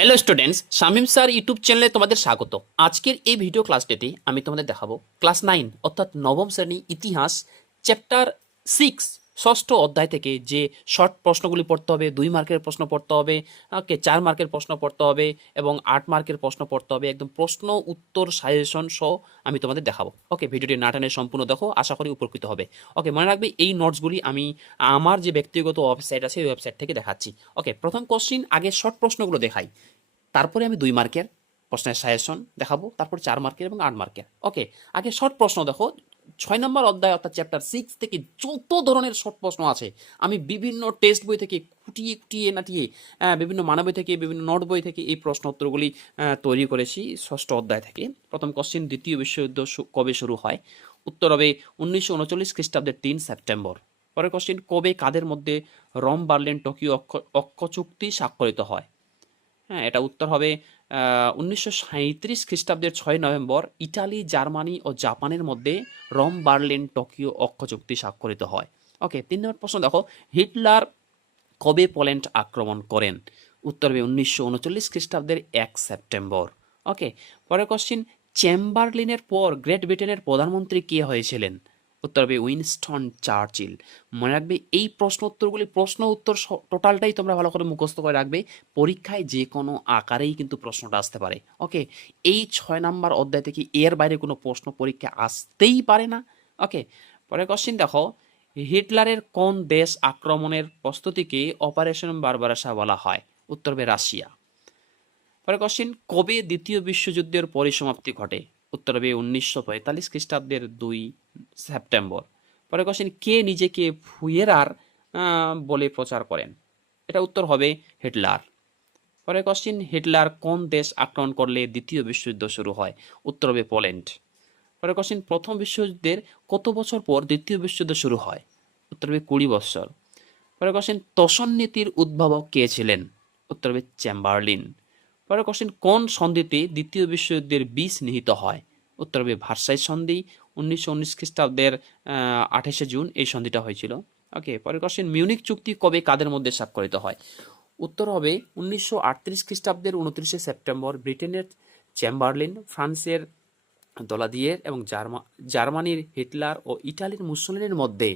Hello students Shamim sir YouTube চ্যানেলে তোমাদের স্বাগত। আজকের এই ভিডিও ক্লাসটিতে আমি তোমাদের দেখাবো ক্লাস নাইন অর্থাৎ নবম শ্রেণি ইতিহাস চ্যাপ্টার সিক্স ষষ্ঠ অধ্যায় থেকে যে শর্ট প্রশ্নগুলি পড়তে হবে, দুই মার্কের প্রশ্ন পড়তে হবে, ওকে, চার মার্কের প্রশ্ন পড়তে হবে এবং আট মার্কের প্রশ্ন পড়তে হবে, একদম প্রশ্ন, উত্তর সাজেশন সহ আমি তোমাদের দেখাবো। ওকে, ভিডিওটি না টানে সম্পূর্ণ দেখো, আশা করি উপকৃত হবে। ওকে, মনে রাখবে এই নোটসগুলি আমি আমার যে ব্যক্তিগত ওয়েবসাইট আছে ওই ওয়েবসাইট থেকে দেখাচ্ছি। ওকে, প্রথম কোশ্চিন আগে শর্ট প্রশ্নগুলো দেখাই। তারপরে আমি দুই মার্কের প্রশ্নের সাজেশন দেখাবো, তারপর চার মার্কের এবং আট মার্কের। ওকে, আগে শর্ট প্রশ্ন দেখো ছয় নম্বর অধ্যায় অর্থাৎ চ্যাপ্টার সিক্স থেকে যত ধরনের শর্ট প্রশ্ন আছে, আমি বিভিন্ন টেস্ট বই থেকে খুঁটিয়ে খুঁটিয়ে নাটিয়ে বিভিন্ন মানব বই থেকে, বিভিন্ন নোট বই থেকে এই প্রশ্ন উত্তরগুলি তৈরি করেছি ষষ্ঠ অধ্যায় থেকে। প্রথম কোশ্চিন দ্বিতীয় বিশ্বযুদ্ধ কবে শুরু হয়? উত্তর হবে উনিশশো উনচল্লিশ খ্রিস্টাব্দের তিন সেপ্টেম্বর। পরের কোশ্চিন কবে, কাদের মধ্যে রম, বার্লিন, টোকিও অক্ষ অক্ষ চুক্তি স্বাক্ষরিত হয়? হ্যাঁ এটা উত্তর হবে উনিশশো সাঁত্রিশ খ্রিস্টাব্দের ছয় নভেম্বর ইটালি, জার্মানি ও জাপানের মধ্যে রম, বার্লিন, টোকিও অক্ষ চুক্তি স্বাক্ষরিত হয়। ওকে, তিন নম্বর প্রশ্ন দেখো। হিটলার কবে পোল্যান্ড আক্রমণ করেন? উত্তর হবে উনিশশো উনচল্লিশ খ্রিস্টাব্দের এক সেপ্টেম্বর। ওকে, পরের কোশ্চিন চেম্বারলিনের পর গ্রেট ব্রিটেনের প্রধানমন্ত্রী কে হয়েছিলেন? উত্তর হবে উইনস্টন চার্চিল। মনে রাখবে এই প্রশ্ন উত্তরগুলি প্রশ্ন উত্তর টোটালটাই তোমরা ভালো করে মুখস্থ করে রাখবে। পরীক্ষায় যে কোনো আকারেই কিন্তু প্রশ্নটা আসতে পারে। ওকে এই ছয় নাম্বার অধ্যায় থেকে এর বাইরে কোনো প্রশ্ন পরীক্ষা আসতেই পারে না। ওকে পরের কোশ্চিন দেখো। হিটলারের কোন দেশ আক্রমণের প্রস্তুতিকে অপারেশন বারবারাসা বলা হয়? উত্তর হবে রাশিয়া। পরের কোশ্চিন কবে দ্বিতীয় বিশ্বযুদ্ধের পরিসমাপ্তি ঘটে? উত্তর হবে উনিশশো পঁয়তাল্লিশ খ্রিস্টাব্দের দুই সেপ্টেম্বর। পরের কোশ্চিন কে নিজেকে ফুয়েরার বলে প্রচার করেন? এটা উত্তর হবে হিটলার। পরে কোশ্চিন হিটলার কোন দেশ আক্রমণ করলে দ্বিতীয় বিশ্বযুদ্ধ শুরু হয়? উত্তর হবে পোল্যান্ড। পরে কোশ্চিন প্রথম বিশ্বযুদ্ধের কত বছর পর দ্বিতীয় বিশ্বযুদ্ধ শুরু হয়? উত্তর হবে কুড়ি বছর। পরের কোশ্চিন তোষণ নীতির উদ্ভাবক কে ছিলেন? উত্তর হবে চেম্বারলিন। পরের কোশ্চিন কোন সন্ধিতে দ্বিতীয় বিশ্বযুদ্ধের বিষ নিহিত হয়? উত্তর হবে ভার্সাই সন্ধি, উনিশশো উনিশ খ্রিস্টাব্দের আঠাশে জুন এই সন্ধিটা হয়েছিল। ওকে পরের কোশ্চিন মিউনিক চুক্তি কবে কাদের মধ্যে স্বাক্ষরিত হয়? উত্তর হবে উনিশশো আটত্রিশ খ্রিস্টাব্দের উনত্রিশে সেপ্টেম্বর ব্রিটেনের চেম্বারলিন, ফ্রান্সের দলাদিয়ের এবং জার্মা, জার্মানির হিটলার ও ইটালির মুসলিনের মধ্যে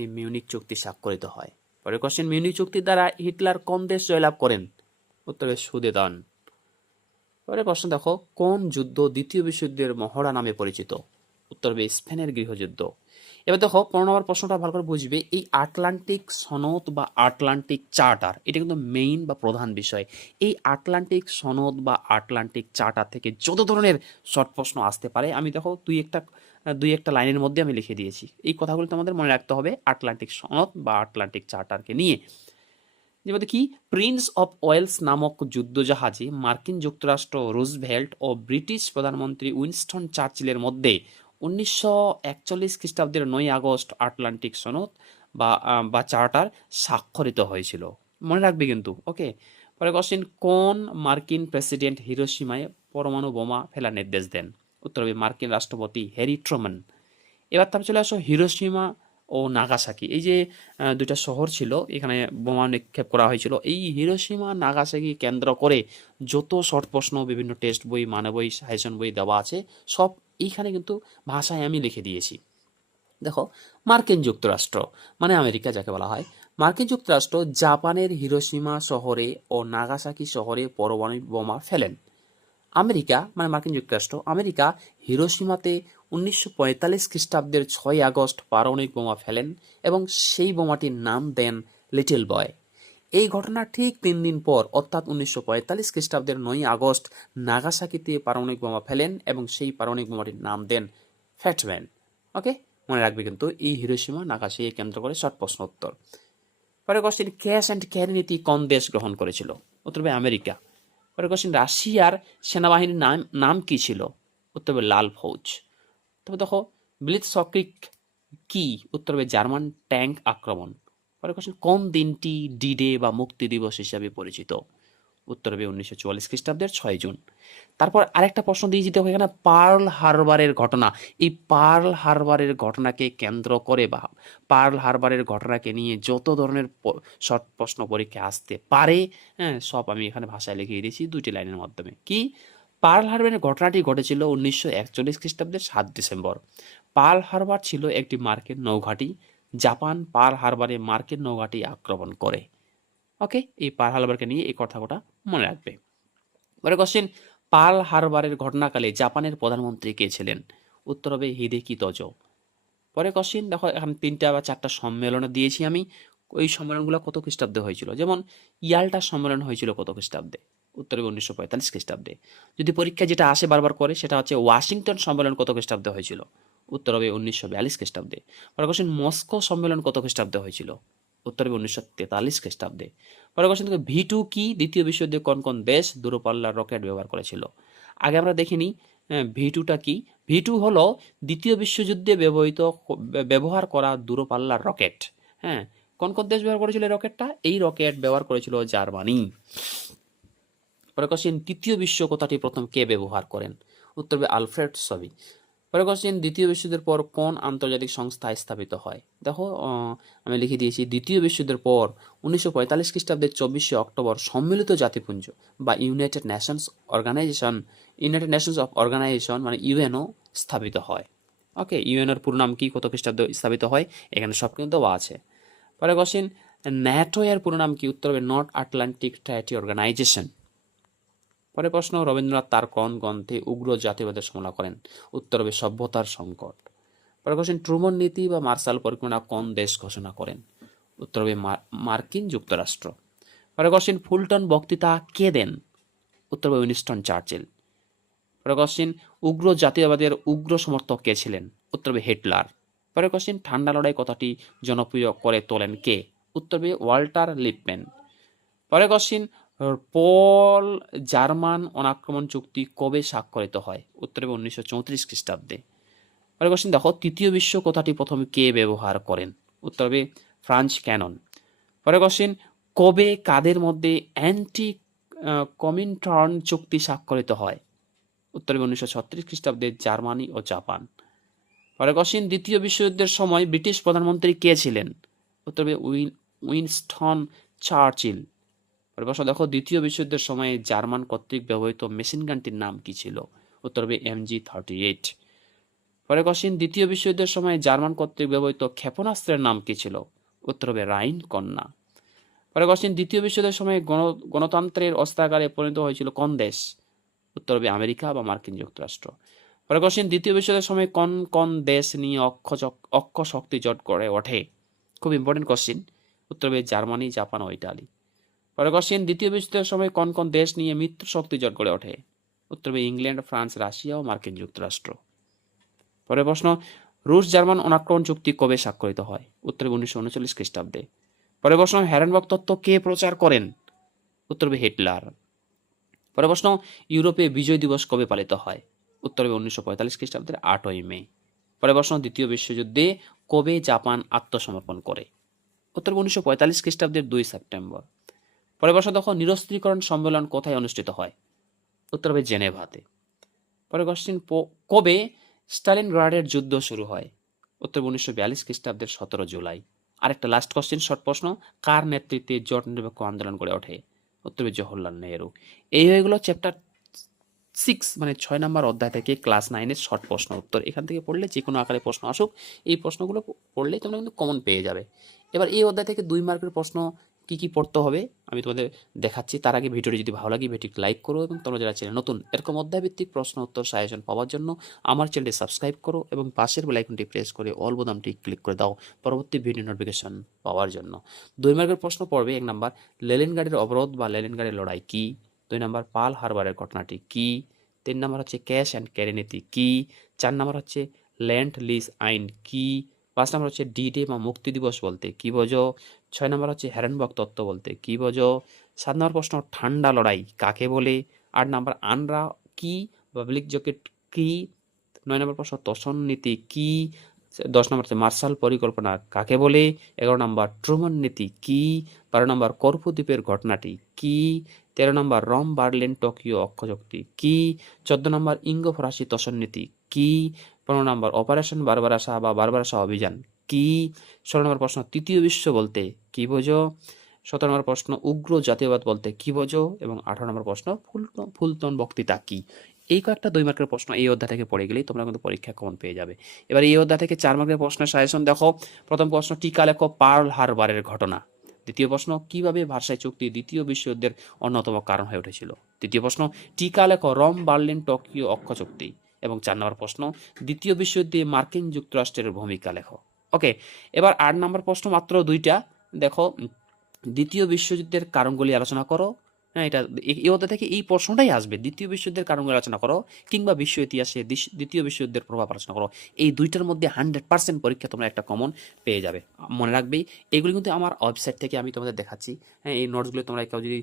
এই মিউনিক চুক্তি স্বাক্ষরিত হয়। পরের কোশ্চেন মিউনিক চুক্তির দ্বারা হিটলার কোন দেশ জয়লাভ করেন? উত্তরে সুদেদান পরের প্রশ্ন দেখো, কোন যুদ্ধ দ্বিতীয় বিশ্বযুদ্ধের মহড়া নামে পরিচিত? উত্তর হবে স্পেনের গৃহযুদ্ধ। এবার দেখো, পনেরো নম্বর প্রশ্নটা ভালো করে বুঝবে। এই আটলান্টিক সনদ বা আটলান্টিক চার্টার, এটা কিন্তু মেইন বা প্রধান বিষয়। এই আটলান্টিক সনদ বা আটলান্টিক চার্টার থেকে যত ধরনের শর্ট প্রশ্ন আসতে পারে, আমি দেখো দুই একটা দুই একটা লাইনের মধ্যে আমি লিখে দিয়েছি। এই কথাগুলো তোমাদের মনে রাখতে হবে, আটলান্টিক সনদ বা আটলান্টিক চার্টারকে নিয়ে। যেমন কি? প্রিন্স অফ ওয়েলস নামক যুদ্ধজাহাজে মার্কিন যুক্তরাষ্ট্র রুজভেল্ট ও ব্রিটিশ প্রধানমন্ত্রী উইনস্টন চার্চিলের মধ্যে উনিশশো একচল্লিশ খ্রিস্টাব্দের নয় আগস্ট আটলান্টিক সনদ বা বা চার্টার স্বাক্ষরিত হয়েছিল। মনে রাখবে কিন্তু, ওকে? পরে কোশ্চেন কোন মার্কিন প্রেসিডেন্ট হিরোসীমায় পরমাণু বোমা ফেলার নির্দেশ দেন? উত্তর হবে মার্কিন রাষ্ট্রপতি হ্যারি ট্রুম্যান এবার তারপর চলে আসো হিরোসীমা ও নাগাসাকি। এই যে দুইটা শহর ছিল, এখানে বোমা নিক্ষেপ করা হয়েছিল। এই হিরোসীমা নাগাসাকি কেন্দ্র করে যত শর্ট প্রশ্ন, বিভিন্ন টেস্ট বই মানে বই, সাজেশন বই দেওয়া আছে, সব এইখানে কিন্তু ভাষায় আমি লিখে দিয়েছি। দেখো, মার্কিন যুক্তরাষ্ট্র মানে আমেরিকা যাকে বলা হয়। মার্কিন যুক্তরাষ্ট্র জাপানের হিরোসীমা শহরে ও নাগাসাকি শহরে পরমাণু বোমা ফেলেন। আমেরিকা মানে মার্কিন যুক্তরাষ্ট্র, আমেরিকা হিরোসীমাতে উনিশশো পঁয়তাল্লিশ খ্রিস্টাব্দের ছয় আগস্ট পারমাণবিক বোমা ফেলেন এবং সেই বোমাটির নাম দেন লিটল বয়। এই ঘটনার ঠিক তিন দিন পর, অর্থাৎ উনিশশো পঁয়তাল্লিশ খ্রিস্টাব্দের নয় আগস্ট, নাগাসাকিতে পারমাণবিক বোমা ফেলেন এবং সেই পারমাণবিক বোমাটির নাম দেন ফ্যাটম্যান। ওকে মনে রাখবে কিন্তু এই হিরোসীমা নাগাসাকি কেন্দ্র করে শর্ট প্রশ্ন উত্তর। পরের কোশ্চেন ক্যাশ অ্যান্ড ক্যারি নীতি কোন দেশ গ্রহণ করেছিল? উত্তর আমেরিকা। পরের কোশ্চেন রাশিয়ার সেনাবাহিনীর নাম নাম কী ছিল? উত্তর লাল ফৌজ। তবে দেখো ব্লিথ সক্রিক কি? উত্তর হবে জার্মান ট্যাঙ্ক আক্রমণ। পরের কোশ্চেন কোন দিনটি ডি ডে বা মুক্তি দিবস হিসাবে পরিচিত? উত্তর হবে উনিশশো চুয়াল্লিশ খ্রিস্টাব্দের ছয় জুন। তারপর আরেকটা প্রশ্ন দিয়ে যেতে হবে এখানে, পার্ল হারবারের ঘটনা। এই পার্ল হারবারের ঘটনাকে কেন্দ্র করে বা পার্ল হারবারের ঘটনাকে নিয়ে যত ধরনের শর্ট প্রশ্ন পরীক্ষা আসতে পারে হ্যাঁ সব আমি এখানে ভাষায় লিখিয়ে দিয়েছি দুটি লাইনের মাধ্যমে। কি? পার্ল হারবারের ঘটনাটি ঘটেছিল উনিশশো একচল্লিশ খ্রিস্টাব্দের সাত ডিসেম্বর। পার্ল হারবার ছিল একটি মার্কেট নৌঘাঁটি। জাপান পার্ল হারবারে মার্কেট নৌঘাটি আক্রমণ করে। ওকে, এই পার্ল হারবারকে নিয়ে এই কথাটা মনে রাখবে। পরে কোশ্চেন পার্ল হারবারের ঘটনাকালে জাপানের প্রধানমন্ত্রী কে ছিলেন? উত্তর হবে হিদেকি তজো। পরে কোশ্চেন দেখো এখন তিনটা বা চারটা সম্মেলনে দিয়েছি আমি। ওই সম্মেলনগুলো কত খ্রিস্টাব্দে হয়েছিল? যেমন ইয়াল্টা সম্মেলন হয়েছিল কত খ্রিস্টাব্দে? উত্তর হবে উনিশশো পঁয়তাল্লিশ খ্রিস্টাব্দে। যদি পরীক্ষা যেটা আসে বারবার করে, সেটা হচ্ছে ওয়াশিংটন সম্মেলন কত খ্রিস্টাব্দে হয়েছিল? উত্তর হবে উনিশশো বিয়াল্লিশ খ্রিস্টাব্দে। পরে কোশ্চেন মস্কো সম্মেলন কত খ্রিস্টাব্দে হয়েছিল? উত্তর হবে উনিশশো তেতাল্লিশ খ্রিস্টাব্দে। পরে কোশ্চেন থেকে ভি টু কি, দ্বিতীয় বিশ্বযুদ্ধে কোন কোন দেশ দূরপাল্লার রকেট ব্যবহার করেছিল? আগে আমরা দেখিনি ভি টুটা কি? ভি টু হলো দ্বিতীয় বিশ্বযুদ্ধে ব্যবহৃত ব্যবহার করা দূরপাল্লার রকেট। হ্যাঁ কোন কোন দেশ ব্যবহার করেছিল এই রকেটটা? এই রকেট ব্যবহার করেছিল জার্মানি। পরে কোশ্চেন তৃতীয় বিশ্ব কথাটি প্রথম কে ব্যবহার করেন? উত্তর হবে আলফ্রেড সবি। পরে কোশ্চেন দ্বিতীয় বিশ্বযুদ্ধের পর কোন আন্তর্জাতিক সংস্থা স্থাপিত হয়? দেখো আমি লিখে দিয়েছি, দ্বিতীয় বিশ্বযুদ্ধের পর উনিশশো পঁয়তাল্লিশ খ্রিস্টাব্দের চব্বিশে অক্টোবর সম্মিলিত জাতিপুঞ্জ বা United Nations Organization United Nations of Organization মানে ইউএনও স্থাপিত হয়। ওকে ইউএনওর পুরো নাম কি? কত খ্রিস্টাব্দে স্থাপিত হয়? এখানে সব কিন্তু দেওয়া আছে। পরে কোশ্চেন ন্যাটো এর পুরো নাম কি? উত্তর হবে নর্থ আটলান্টিক ট্র্যাটি অর্গানাইজেশন পরে প্রশ্ন, রবীন্দ্রনাথ তার কোন গ্রন্থে উগ্র জাতীয়বাদের সমালোচনা করেন? উত্তর হবে, সভ্যতার সংকট। পরে কোশ্চেন ট্রুমন নীতি বা মার্শাল পরিকল্পনা কোন দেশ ঘোষণা করেন? উত্তর হবে মার্কিন যুক্তরাষ্ট্র। পরে কোশ্চেন ফুলটন বক্তৃতা কে দেন? উত্তর হবে, উইনস্টন চার্চিল। পরে কোশ্চেন উগ্র জাতীয়বাদের উগ্র সমর্থক কে ছিলেন? উত্তর হবে, হিটলার। পরে কোশ্চেন ঠান্ডা লড়াই কথাটি জনপ্রিয় করে তোলেন কে? উত্তর হবে, ওয়াল্টার লিপম্যান। পরে কোশ্চেন পল জার্মান অনাক্রমণ চুক্তি কবে স্বাক্ষরিত হয়? উত্তরে উনিশশো চৌত্রিশ খ্রিস্টাব্দে। পরে কোশ্চেন দেখো, তৃতীয় বিশ্ব কথাটি প্রথমে কে ব্যবহার করেন? উত্তর হবে ফ্রান্স ক্যানন। পরে কোশ্চেন কবে, কাদের মধ্যে অ্যান্টি কমিনটর্ন চুক্তি স্বাক্ষরিত হয়? উত্তরে উনিশশো ছত্রিশ খ্রিস্টাব্দে জার্মানি ও জাপান। পরে কোশ্চেন দ্বিতীয় বিশ্বযুদ্ধের সময় ব্রিটিশ প্রধানমন্ত্রী কে ছিলেন? উত্তর হবে উইন, উইনস্টন চার্চিল। প্রশ্ন, দেখো, দ্বিতীয় বিশ্বযুদ্ধের সময়ে জার্মান কর্তৃক ব্যবহৃত মেশিন গানটির নাম কি ছিল? উত্তর হবে এমজি থার্টি এইট। পরে কোশ্চিন দ্বিতীয় বিশ্বযুদ্ধের সময় জার্মান কর্তৃক ব্যবহৃত ক্ষেপণাস্ত্রের নাম কি ছিল? উত্তর হবে রাইন কন্যা পরে কোশ্চিন দ্বিতীয় বিশ্বযুদ্ধের সময় গণ, গণতন্ত্রের অস্ত্রাগারে পরিণত হয়েছিল কোন দেশ? উত্তর হবে আমেরিকা বা মার্কিন যুক্তরাষ্ট্র। পরে কোশ্চিন দ্বিতীয় বিশ্বযুদ্ধের সময় কোন কোন দেশ নিয়ে অক্ষ অক্ষ শক্তি জট করে ওঠে? খুব ইম্পর্টেন্ট কোশ্চিন উত্তর হবে জার্মানি, জাপান ও ইটালি। পরে কোশ্চেন, দ্বিতীয় বিশ্বযুদ্ধের সময় কোন কোন দেশ নিয়ে মিত্র শক্তি জট গড়ে ওঠে? উত্তরবে ইংল্যান্ড, ফ্রান্স, রাশিয়া ও মার্কিন যুক্তরাষ্ট্র। পরে প্রশ্ন, রুশ, জার্মান অনাক্রমণ চুক্তি কবে স্বাক্ষরিত হয়? উত্তর উনিশশো উনচল্লিশ খ্রিস্টাব্দে। পরে প্রশ্ন হ্যারেনবক তত্ত্ব কে প্রচার করেন? উত্তর হবে হিটলার। পরে প্রশ্ন, ইউরোপে বিজয় দিবস কবে পালিত হয়? উত্তর হবে উনিশশো পঁয়তাল্লিশ খ্রিস্টাব্দের আটই মে। পরে প্রশ্ন, দ্বিতীয় বিশ্বযুদ্ধে কবে জাপান আত্মসমর্পণ করে? উত্তর উনিশশো পঁয়তাল্লিশ খ্রিস্টাব্দের দুই সেপ্টেম্বর। পরে বসা দেখো নিরস্ত্রীকরণ সম্মেলন কোথায় অনুষ্ঠিত হয়? উত্তর হবে জেনেভাতে। পরে কোশ্চিন কবে স্টালিনগ্রাডের যুদ্ধ শুরু হয়? উত্তর উনিশশো বিয়াল্লিশ খ্রিস্টাব্দের সতেরো জুলাই। আরেকটা লাস্ট কোশ্চিন শর্ট প্রশ্ন, কার নেতৃত্বে জোট নিরপেক্ষ আন্দোলন গড়ে ওঠে? উত্তর জওহরলাল নেহরু। এই হয়ে গেল চ্যাপ্টার সিক্স মানে ছয় নম্বর অধ্যায় থেকে ক্লাস নাইনের শর্ট প্রশ্ন উত্তর। এখান থেকে পড়লে যে কোনো আকারে প্রশ্ন আসুক, এই প্রশ্নগুলো পড়লে তোমরা কিন্তু কমন পেয়ে যাবে। এবার এই অধ্যায় থেকে দুই মার্কের প্রশ্ন কি কি পড়তে হবে, আমি তোমাদের দেখাচ্ছি। তার আগে ভিডিওটি যদি ভালো লাগে ভিডিওটি লাইক করো এবং তোমরা যারা চ্যানেল নতুন, এরকম অধ্যায়ভিত্তিক প্রশ্ন উত্তর সাজেশন পাওয়ার জন্য আমার চ্যানেলটি সাবস্ক্রাইব করো এবং পাশের বেলাইকনটি প্রেস করে অল বোতামটি ক্লিক করে দাও পরবর্তী ভিডিও নোটিফিকেশন পাওয়ার জন্য। দুই মার্কের প্রশ্ন পড়বে, এক নাম্বার, লেলেনগাড়ির অবরোধ বা লেলেনগাড়ির লড়াই কী? দুই নাম্বার, পাল হারবারের ঘটনাটি কি? তিন নাম্বার হচ্ছে ক্যাশ অ্যান্ড ক্যারি নীতি কি? চার নাম্বার হচ্ছে ল্যান্ড লিজ আইন কি? পাঁচ নাম্বার হচ্ছে ডি ডে বা মুক্তি দিবস বলতে কি বোঝো? ছয় নম্বর হচ্ছে হ্যারেনবক তত্ত্ব বলতে কি বোঝো? সাত নম্বর প্রশ্ন, ঠান্ডা লড়াই কাকে বলে? আট নম্বর আনরা কি? পাবলিক জকেট কি? নয় নম্বর প্রশ্ন, তোষণ নীতি কি? দশ নম্বর হচ্ছে মার্শাল পরিকল্পনা কাকে বলে? এগারো নম্বর ট্রুমন নীতি কি? বারো নম্বর কর্পদ্বীপের ঘটনাটি কি? তেরো নম্বর, রম বার্লিন, টোকিও অক্ষশক্তি কি? চোদ্দ নম্বর, ইঙ্গ ফরাসি তোষণ নীতি কি? পনেরো নম্বর অপারেশন বারবারাসা বা বারবারাসা অভিযান কি? ষোলো নম্বর প্রশ্ন, তৃতীয় বিশ্ব বলতে কি বোঝো? সতেরো নম্বর প্রশ্ন, উগ্র জাতীয়বাদ বলতে কি বোঝো? এবং আঠারো নম্বর প্রশ্ন ফুলটন ফুলটন বক্তৃতা কি? এই কয়েকটা দুই মার্কের প্রশ্ন এই অধ্যায় থেকে পড়ে গেলেই তোমরা কিন্তু পরীক্ষা কমন পেয়ে যাবে। এবার এই অধ্যায় থেকে চার মার্কের প্রশ্নের সাজেশন দেখো। প্রথম প্রশ্ন, টিকা লেখো পার্ল হারবারের ঘটনা। দ্বিতীয় প্রশ্ন, কীভাবে ভাষায় চুক্তি দ্বিতীয় বিশ্বযুদ্ধের অন্যতম কারণ হয়ে উঠেছিল? তৃতীয় প্রশ্ন, টিকা লেখো রম, বার্লিন, টোকিও অক্ষ চুক্তি। এবং চার নম্বর প্রশ্ন, দ্বিতীয় বিশ্বযুদ্ধে মার্কিন যুক্তরাষ্ট্রের ভূমিকা লেখো। ওকে, এবার আট নম্বর প্রশ্ন মাত্র দুইটা। দেখো, দ্বিতীয় বিশ্বযুদ্ধের কারণগুলি আলোচনা করো। হ্যাঁ এটা এই- অধ্যায় থেকে এই প্রশ্নটাই আসবে। দ্বিতীয় বিশ্বযুদ্ধের কারণগুলি আলোচনা করো, কিংবা বিশ্ব ইতিহাসে দ্বিতীয় বিশ্বযুদ্ধের প্রভাব আলোচনা করো। এই দুইটার মধ্যে হান্ড্রেড পার্সেন্ট পরীক্ষা তোমরা একটা কমন পেয়ে যাবে। মনে রাখবেই এগুলি কিন্তু আমার ওয়েবসাইট থেকে আমি তোমাদের দেখাচ্ছি। হ্যাঁ এই নোটসগুলো তোমরা কেউ যদি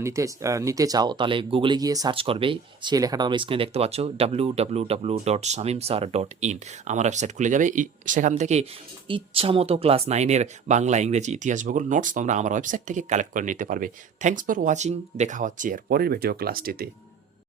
নিতে নিতে চাও, তাহলে গুগলে গিয়ে সার্চ করবে। সেই লেখাটা তোমরা স্ক্রিনে দেখতে পাচ্ছ W W W dot Shamim sir dot in আমার ওয়েবসাইট খুলে যাবে। সেখান থেকে ইচ্ছা মতো ক্লাস নাইনের বাংলা, ইংরেজি ইতিহাস, ভূগোল নোটস তোমরা আমার ওয়েবসাইট থেকে কালেক্ট করে নিতে পারবে। থ্যাংকস ফর ওয়াচিং দেখা হচ্ছে এর পরের ভিডিও ক্লাসটিতে